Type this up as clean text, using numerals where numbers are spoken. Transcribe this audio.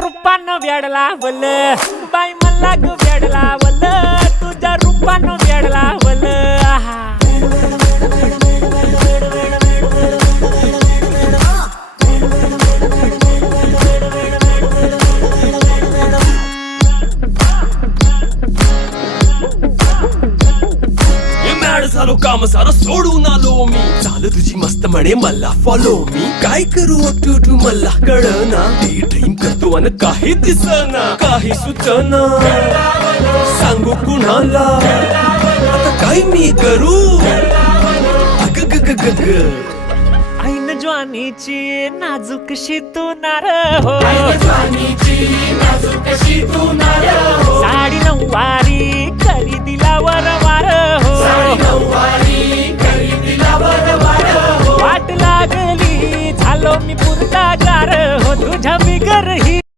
रूपानं वेडला वल बाई मला ग वेडला वल तुझ्या रूपानं वेडला वल आहा झालो काम सारा सोडून आलो मी चाल तुझी मस्त म्हणे मला फॉलो मी काय करू अटू मला कळना ते ड्रीम करतो अन काही दिसना काही सुचना सांगू कुणाला आता काय मी करू अग ग ग ग ग ऐन ज्वानीची नाजूकशी तू नार हो साडी नऊवारी करी दिला वरवार हो वाट लागली झालो मी पुरता गार हो तुझ्या बिगर ही